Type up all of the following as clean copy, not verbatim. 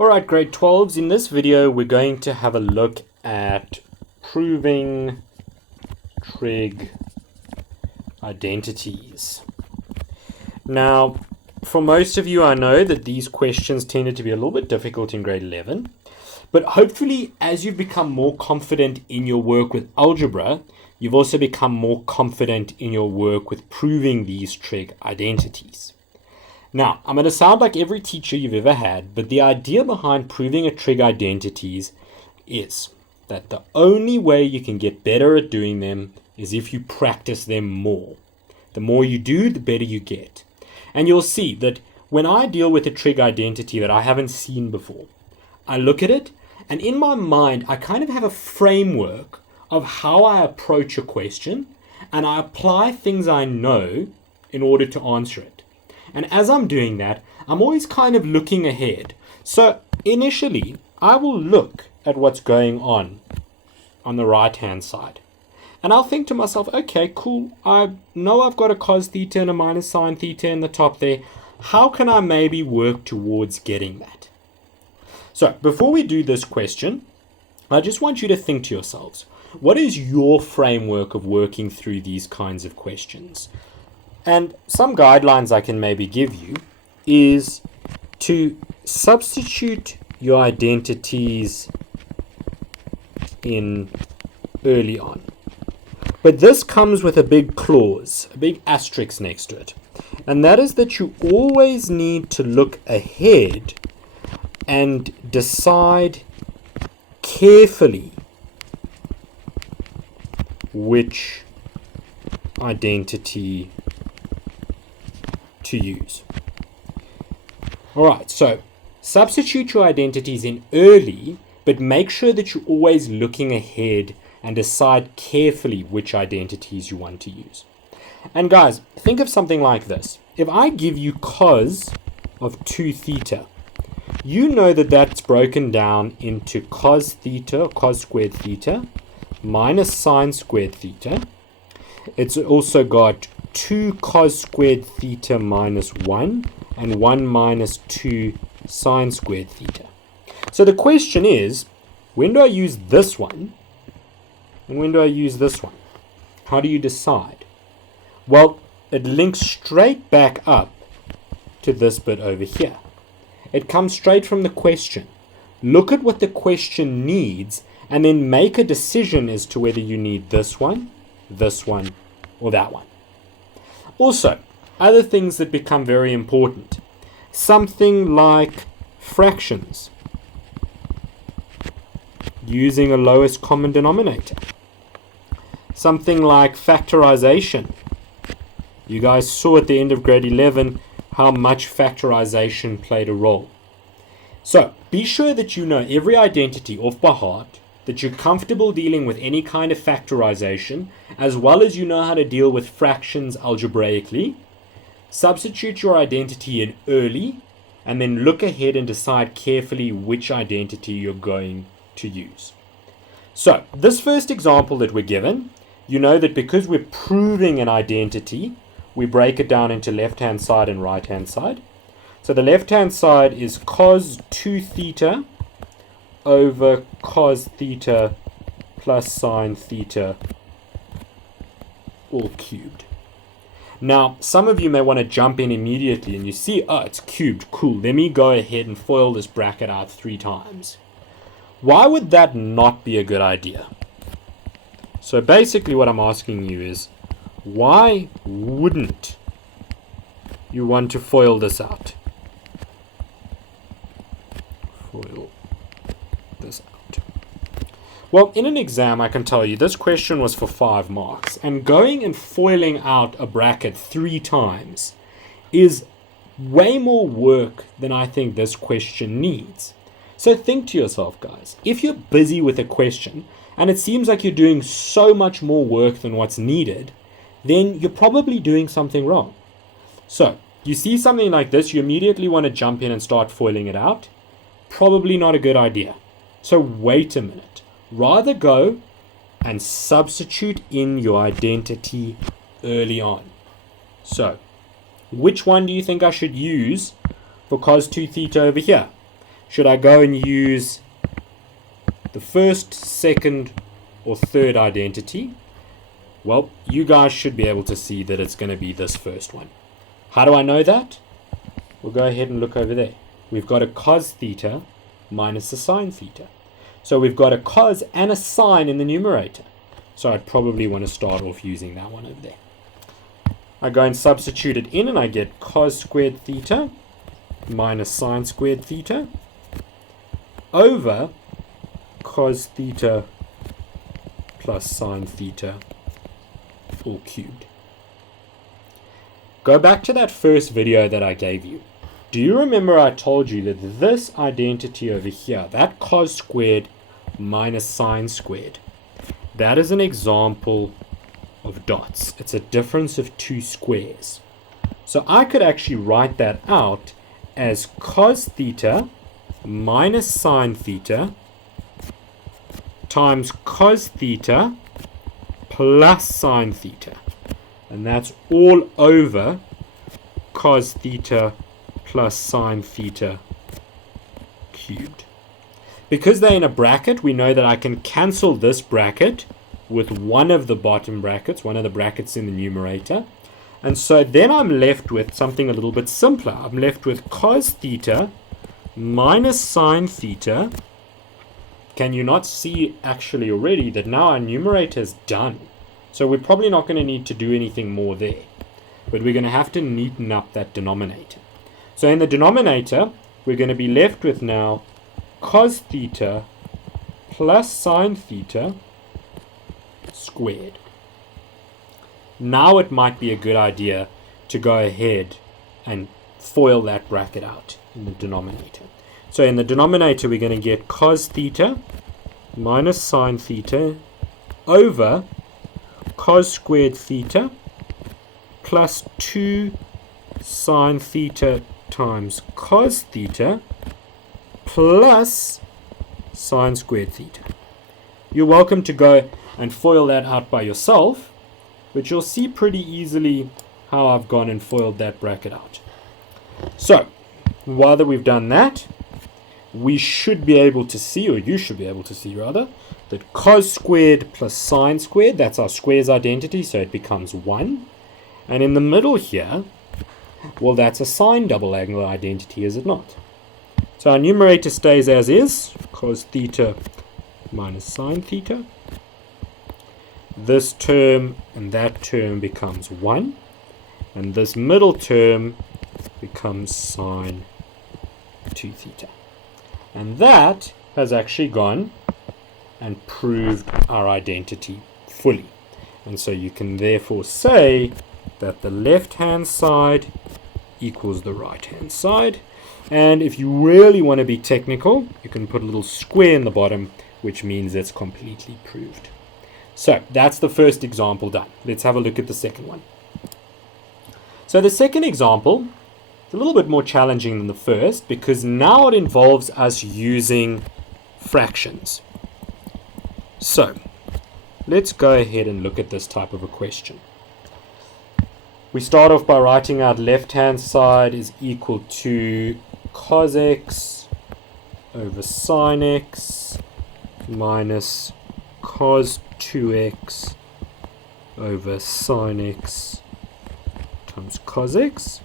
Alright, grade 12s, in this video we're going to have a look at proving trig identities. Now, for most of you I know that these questions tended to be a little bit difficult in grade 11, but hopefully as you've become more confident in your work with algebra, you've also become more confident in your work with proving these trig identities. Now, I'm going to sound like every teacher you've ever had, but the idea behind proving a trig identities is that the only way you can get better at doing them is if you practice them more. The more you do, the better you get. And you'll see that when I deal with a trig identity that I haven't seen before, I look at it, and in my mind, I kind of have a framework of how I approach a question, and I apply things I know in order to answer it. And as I'm doing that, I'm always kind of looking ahead. So initially, I will look at what's going on the right-hand side. And I'll think to myself, okay, cool, I know I've got a cos theta and a minus sine theta in the top there. How can I maybe work towards getting that? So before we do this question, I just want you to think to yourselves, what is your framework of working through these kinds of questions? And some guidelines I can maybe give you is to substitute your identities in early on. But this comes with a big clause, a big asterisk next to it. And that is that you always need to look ahead and decide carefully which identity to use. Alright, so substitute your identities in early, but make sure that you're always looking ahead and decide carefully which identities you want to use. And guys, think of something like this. If I give you cos of 2 theta, you know that that's broken down into cos theta, cos squared theta, minus sine squared theta. It's also got 2 cos squared theta minus 1 and 1 minus 2 sine squared theta. So the question is, when do I use this one and when do I use this one? How do you decide? Well, it links straight back up to this bit over here. It comes straight from the question. Look at what the question needs and then make a decision as to whether you need this one, or that one. Also, other things that become very important. Something like fractions. Using a lowest common denominator. Something like factorization. You guys saw at the end of grade 11 how much factorization played a role. So, be sure that you know every identity off by heart, that you're comfortable dealing with any kind of factorization, as well as you know how to deal with fractions algebraically. Substitute your identity in early, and then look ahead and decide carefully which identity you're going to use. So, this first example that we're given, you know that because we're proving an identity, we break it down into left-hand side and right-hand side. So the left-hand side is cos 2 theta over cos theta plus sine theta all cubed. Now, some of you may want to jump in immediately and you see, oh, it's cubed, cool. Let me go ahead and FOIL this bracket out 3 times. Why would that not be a good idea? So basically what I'm asking you is, why wouldn't you want to FOIL this out? FOIL this out. Well, in an exam, I can tell you this question was for 5 marks, and going and foiling out a bracket 3 times is way more work than I think this question needs. So think to yourself, guys, if you're busy with a question and it seems like you're doing so much more work than what's needed, then you're probably doing something wrong. So you see something like this, you immediately want to jump in and start foiling it out. Probably not a good idea. So wait a minute. Rather go and substitute in your identity early on. So, which one do you think I should use for cos 2 theta over here? Should I go and use the first, second, or third identity? Well, you guys should be able to see that it's going to be this first one. How do I know that? We'll go ahead and look over there. We've got a cos theta minus a sine theta. So we've got a cos and a sine in the numerator. So I'd probably want to start off using that one over there. I go and substitute it in and I get cos squared theta minus sine squared theta over cos theta plus sine theta all cubed. Go back to that first video that I gave you. Do you remember I told you that this identity over here, that cos squared minus sine squared, that is an example of dots. It's a difference of two squares. So I could actually write that out as cos theta minus sine theta times cos theta plus sine theta. And that's all over cos theta plus sine theta cubed. Because they're in a bracket, we know that I can cancel this bracket with one of the bottom brackets, one of the brackets in the numerator. And so then I'm left with something a little bit simpler. I'm left with cos theta minus sine theta. Can you not see actually already that now our numerator is done? So we're probably not going to need to do anything more there. But we're going to have to neaten up that denominator. So in the denominator, we're going to be left with now cos theta plus sine theta squared. Now it might be a good idea to go ahead and FOIL that bracket out in the denominator. So in the denominator, we're going to get cos theta minus sine theta over cos squared theta plus 2 sine theta times cos theta plus sine squared theta. You're welcome to go and FOIL that out by yourself, but you'll see pretty easily how I've gone and FOILed that bracket out. So, while that we've done that, we should be able to see, or you should be able to see rather, that cos squared plus sine squared, that's our squares identity, so it becomes 1. And in the middle here, well, that's a sine double angle identity, is it not? So our numerator stays as is, cos theta minus sine theta. This term and that term becomes 1. And this middle term becomes sine 2 theta. And that has actually gone and proved our identity fully. And so you can therefore say that the left-hand side equals the right-hand side. And if you really want to be technical, you can put a little square in the bottom, which means it's completely proved. So that's the first example done. Let's have a look at the second one. So the second example is a little bit more challenging than the first because now it involves us using fractions. So let's go ahead and look at this type of a question. We start off by writing out left-hand side is equal to cos x over sine x minus cos 2x over sine x times cos x.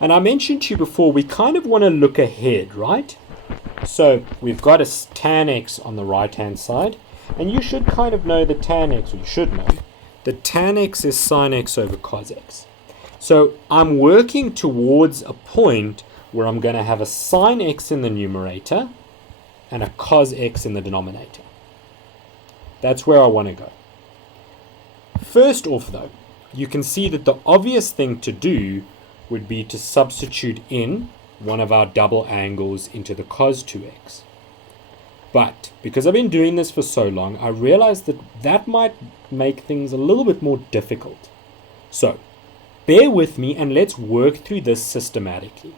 And I mentioned to you before, we kind of want to look ahead, right? So we've got a tan x on the right-hand side, and you should kind of know that tan x, or you should know, that tan x is sine x over cos x. So I'm working towards a point where I'm going to have a sine x in the numerator and a cos x in the denominator. That's where I want to go. First off though, you can see that the obvious thing to do would be to substitute in one of our double angles into the cos 2x. But because I've been doing this for so long, I realized that that might make things a little bit more difficult. So bear with me and let's work through this systematically.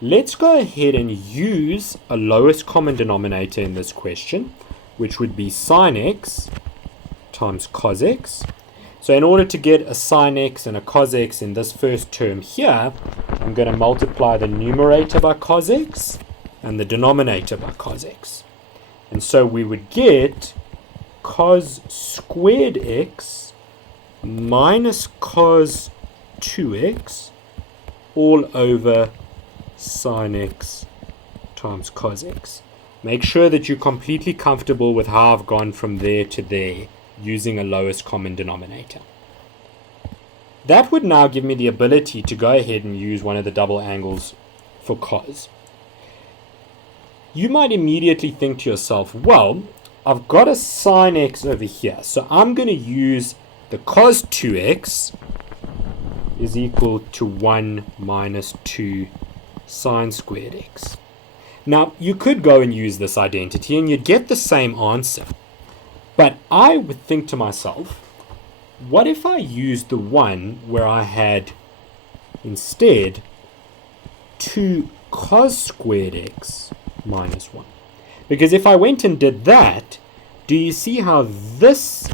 Let's go ahead and use a lowest common denominator in this question, which would be sine x times cos x. So in order to get a sine x and a cos x in this first term here, I'm going to multiply the numerator by cos x and the denominator by cos x. And so we would get cos squared x minus cos 2x all over sine x times cos x. Make sure that you're completely comfortable with how I've gone from there to there using a lowest common denominator. That would now give me the ability to go ahead and use one of the double angles for cos. You might immediately think to yourself, well, I've got a sine x over here, so I'm going to use the cos 2x is equal to 1 minus 2 sine squared x. Now, you could go and use this identity and you'd get the same answer. But I would think to myself, what if I used the one where I had instead 2 cos squared x minus 1? Because if I went and did that, do you see how this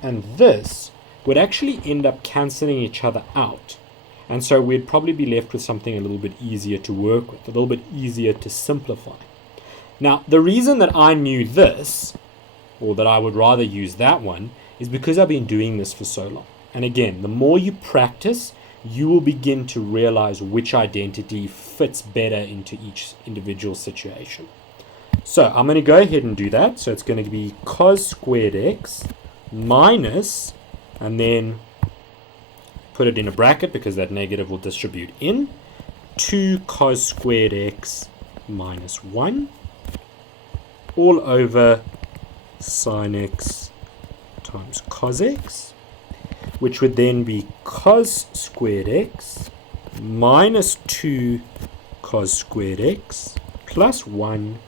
and this would actually end up cancelling each other out? And so we'd probably be left with something a little bit easier to work with, a little bit easier to simplify. Now, the reason that I knew this, or that I would rather use that one, is because I've been doing this for so long. And again, the more you practice, you will begin to realize which identity fits better into each individual situation. So I'm going to go ahead and do that. So it's going to be cos squared x minus, and then put it in a bracket because that negative will distribute in, 2 cos squared x minus 1 all over sine x times cos x, which would then be cos squared x minus 2 cos squared x plus 1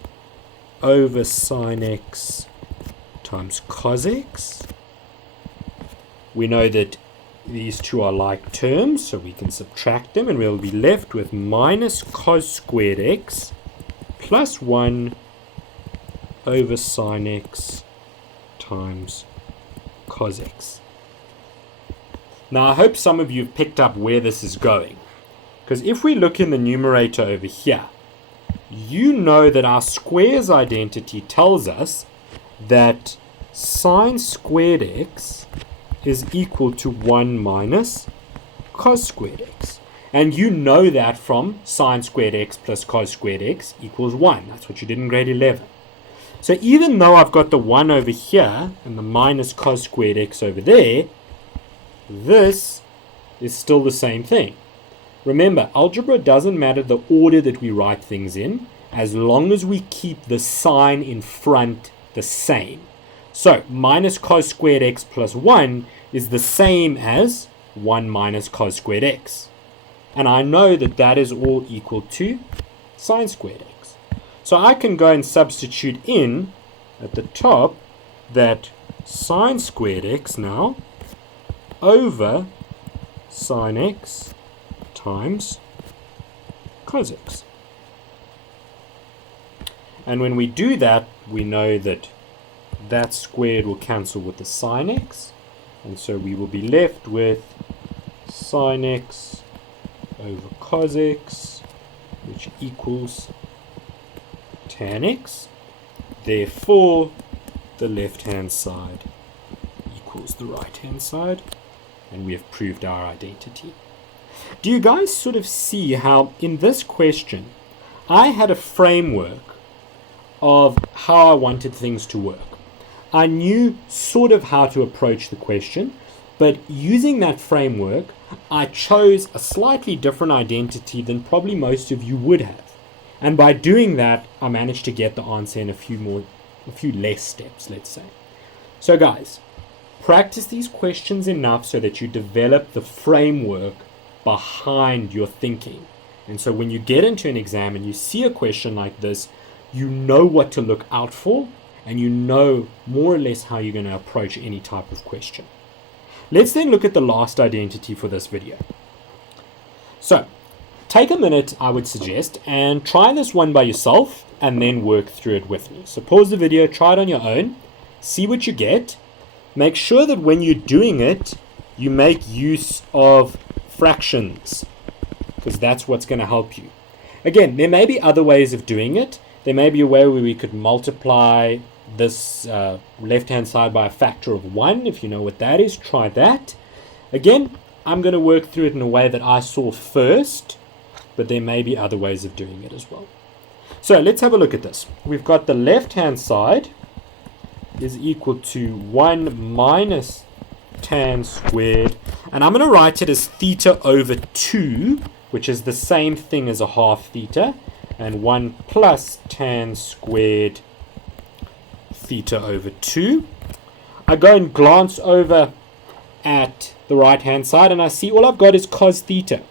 over sine x times cos x. We know that these two are like terms, so we can subtract them, and we'll be left with minus cos squared x plus 1 over sine x times cos x. Now, I hope some of you have picked up where this is going, because if we look in the numerator over here, you know that our squares identity tells us that sine squared x is equal to 1 minus cos squared x. And you know that from sine squared x plus cos squared x equals 1. That's what you did in grade 11. So even though I've got the 1 over here and the minus cos squared x over there, this is still the same thing. Remember, algebra doesn't matter the order that we write things in, as long as we keep the sign in front the same. So minus cos squared x plus 1 is the same as 1 minus cos squared x. And I know that that is all equal to sine squared x. So I can go and substitute in at the top that sine squared x now over sine x times cos x. And when we do that, we know that that squared will cancel with the sine x, and so we will be left with sine x over cos x, which equals tan x. Therefore, the left-hand side equals the right-hand side, and we have proved our identity. Do you guys sort of see how in this question I had a framework of how I wanted things to work? I knew sort of how to approach the question, but using that framework, I chose a slightly different identity than probably most of you would have. And by doing that, I managed to get the answer in a few less steps, let's say. So guys, practice these questions enough so that you develop the framework behind your thinking. And so when you get into an exam and you see a question like this, you know what to look out for, and you know more or less how you're going to approach any type of question. Let's then look at the last identity for this video. So, take a minute, I would suggest, and try this one by yourself, and then work through it with me. So pause the video, try it on your own, see what you get. Make sure that when you're doing it, you make use of fractions, because that's what's going to help you. Again, there may be other ways of doing it. There may be a way where we could multiply this left-hand side by a factor of 1. If you know what that is, try that. Again, I'm going to work through it in a way that I saw first, but there may be other ways of doing it as well. So let's have a look at this. We've got the left-hand side is equal to 1 minus tan squared, and I'm going to write it as theta over 2, which is the same thing as a half theta, and 1 plus tan squared theta over 2. I go and glance over at the right hand side and I see all I've got is cos theta.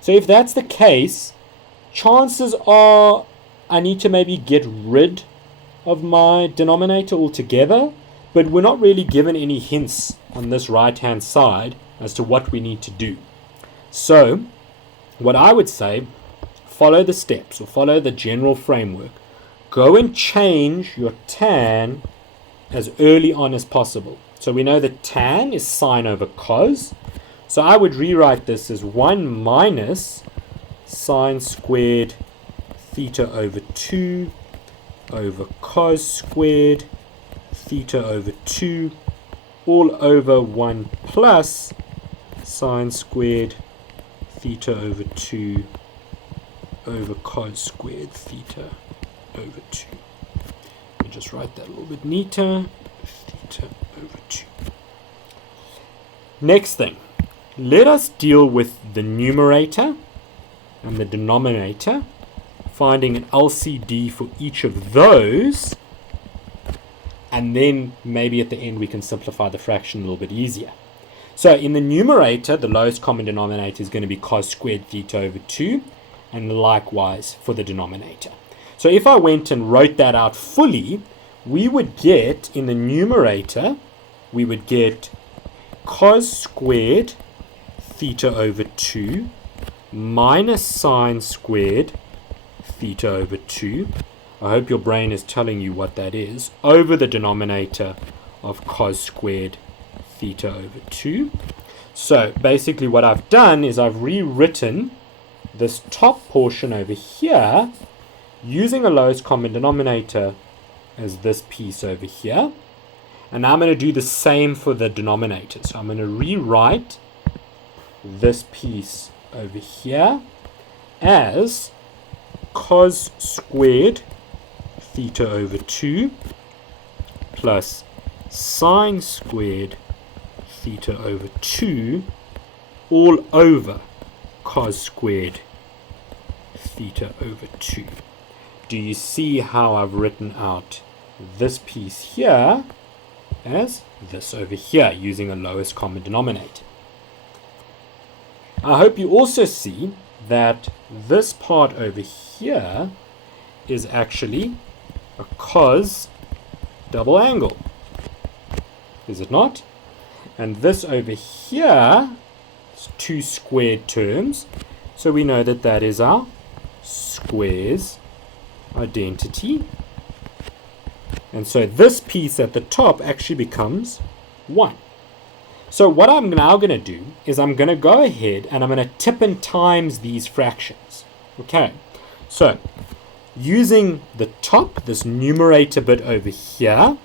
So if that's the case, chances are I need to maybe get rid of my denominator altogether, but we're not really given any hints on this right hand side as to what we need to do. So what I would say, follow the steps or follow the general framework. Go and change your tan as early on as possible. So we know that tan is sine over cos. So I would rewrite this as 1 minus sine squared theta over 2 over cos squared theta over 2 all over 1 plus sine squared theta over 2 over cos squared theta over 2. Let me just write that a little bit neater. Theta over 2. Next thing, let us deal with the numerator and the denominator, finding an LCD for each of those, and then maybe at the end we can simplify the fraction a little bit easier. So in the numerator, the lowest common denominator is going to be cos squared theta over 2, and likewise for the denominator. So if I went and wrote that out fully, we would get, in the numerator, we would get cos squared theta over 2 minus sine squared theta over 2. I hope your brain is telling you what that is, over the denominator of cos squared theta over 2. So basically what I've done is I've rewritten this top portion over here using a lowest common denominator as this piece over here. And now I'm going to do the same for the denominator. So I'm going to rewrite this piece over here as cos squared theta over 2 plus sine squared theta over 2 all over cos squared theta over 2. Do you see how I've written out this piece here as this over here using a lowest common denominator? I hope you also see that this part over here is actually a cos double angle, is it not? And this over here is two squared terms, so we know that that is our squares identity. And so this piece at the top actually becomes 1. So what I'm now going to do is I'm going to go ahead and I'm going to tip and times these fractions. Okay, so using the top, this numerator bit over here,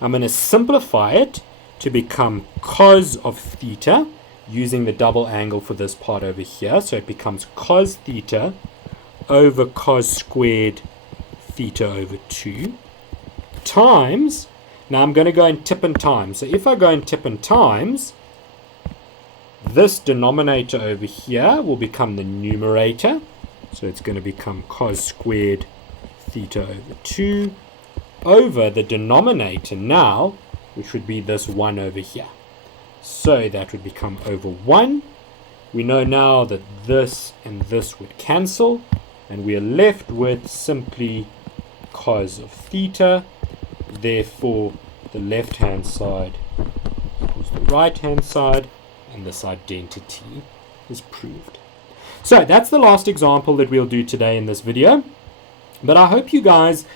I'm going to simplify it to become cos of theta using the double angle for this part over here. So it becomes cos theta over cos squared theta over 2 times, now I'm going to go and tip and times. So if I go and tip and times, this denominator over here will become the numerator. So it's going to become cos squared theta over 2 over the denominator now, which would be this 1 over here. So that would become over 1. We know now that this and this would cancel, and we are left with simply cos of theta. Therefore, the left-hand side equals the right-hand side, and this identity is proved. So that's the last example that we'll do today in this video. But I hope you guys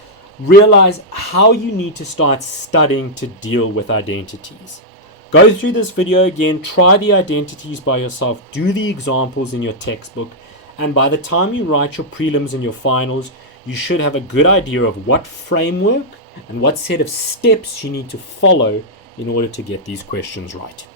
realize how you need to start studying to deal with identities. Go through this video again, try the identities by yourself, do the examples in your textbook, And by the time you write your prelims and your finals, you should have a good idea of what framework and what set of steps you need to follow in order to get these questions right.